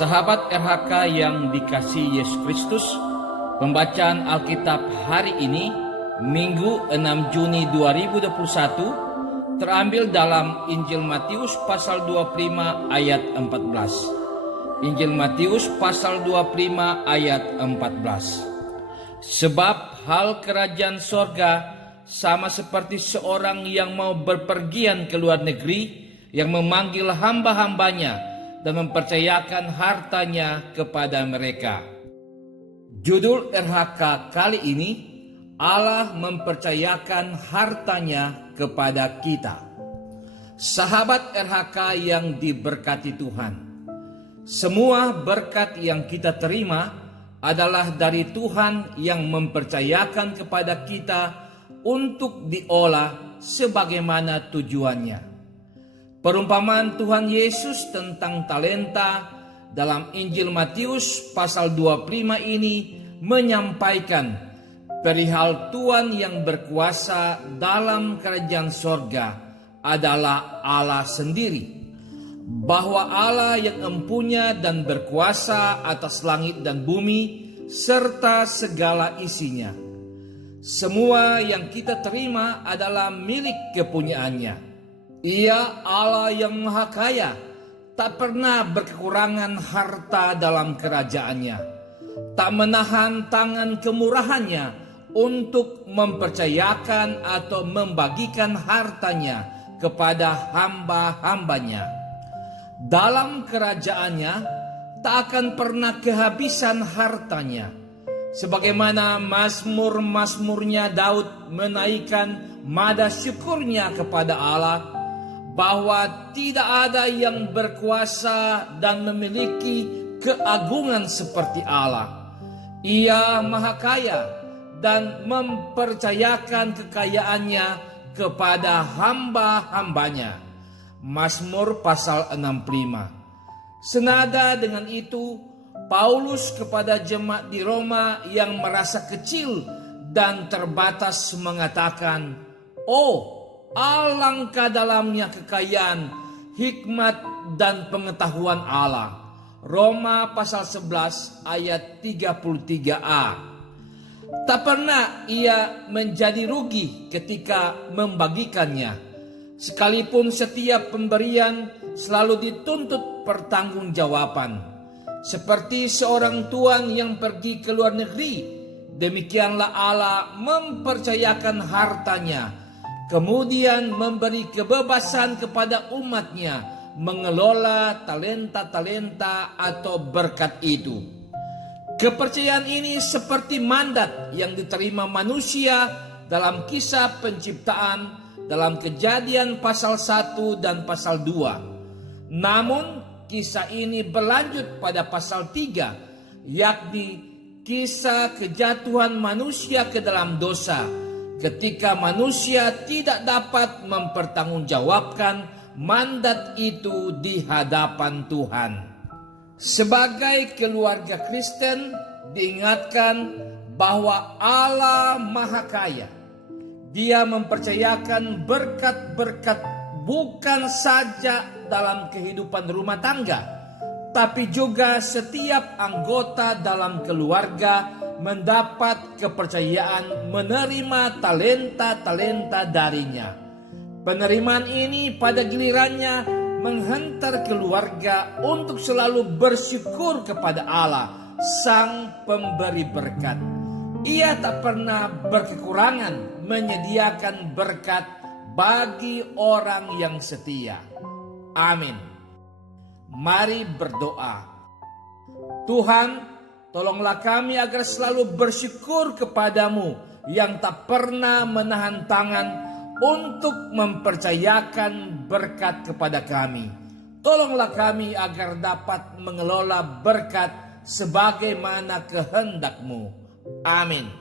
Sahabat RHK yang dikasihi Yesus Kristus, pembacaan Alkitab hari ini, Minggu 6 Juni 2021, terambil dalam Injil Matius pasal 25 ayat 14. Injil Matius pasal 25 ayat 14. Sebab hal kerajaan sorga sama seperti seorang yang mau berpergian ke luar negeri, yang memanggil hamba-hambanya dan mempercayakan hartanya kepada mereka. Judul RHK kali ini, Allah mempercayakan hartanya kepada kita. Sahabat RHK yang diberkati Tuhan, semua berkat yang kita terima adalah dari Tuhan yang mempercayakan kepada kita untuk diolah sebagaimana tujuannya. Perumpamaan Tuhan Yesus tentang talenta dalam Injil Matius pasal 25 ini menyampaikan perihal Tuhan yang berkuasa dalam kerajaan sorga adalah Allah sendiri. Bahwa Allah yang empunya dan berkuasa atas langit dan bumi serta segala isinya. Semua yang kita terima adalah milik kepunyaannya. Ia Allah yang maha kaya, tak pernah berkekurangan harta dalam kerajaannya, tak menahan tangan kemurahannya untuk mempercayakan atau membagikan hartanya kepada hamba-hambanya. Dalam kerajaannya tak akan pernah kehabisan hartanya. Sebagaimana mazmur-mazmurnya Daud menaikkan nada syukurnya kepada Allah, bahwa tidak ada yang berkuasa dan memiliki keagungan seperti Allah. Ia maha kaya dan mempercayakan kekayaannya kepada hamba-hambanya. Mazmur pasal 65. Senada dengan itu, Paulus kepada jemaat di Roma yang merasa kecil dan terbatas mengatakan, "Oh, alangkah dalamnya kekayaan, hikmat dan pengetahuan Allah." Roma pasal 11 ayat 33a. Tak pernah ia menjadi rugi ketika membagikannya, sekalipun setiap pemberian selalu dituntut pertanggungjawaban. Seperti seorang tuan yang pergi ke luar negeri, demikianlah Allah mempercayakan hartanya, kemudian memberi kebebasan kepada umatnya mengelola talenta-talenta atau berkat itu. Kepercayaan ini seperti mandat yang diterima manusia dalam kisah penciptaan dalam Kejadian pasal 1 dan pasal 2. Namun kisah ini berlanjut pada pasal 3, yakni kisah kejatuhan manusia ke dalam dosa, ketika manusia tidak dapat mempertanggungjawabkan mandat itu di hadapan Tuhan. Sebagai keluarga Kristen, diingatkan bahwa Allah Maha Kaya. Dia mempercayakan berkat-berkat bukan saja dalam kehidupan rumah tangga, tapi juga setiap anggota dalam keluarga mendapat kepercayaan menerima talenta-talenta darinya. Penerimaan ini pada gilirannya menghantar keluarga untuk selalu bersyukur kepada Allah, Sang Pemberi berkat. Ia tak pernah berkekurangan menyediakan berkat bagi orang yang setia. Amin. Mari berdoa. Tuhan, tolonglah kami agar selalu bersyukur kepadamu yang tak pernah menahan tangan untuk mempercayakan berkat kepada kami. Tolonglah kami agar dapat mengelola berkat sebagaimana kehendak-Mu. Amin.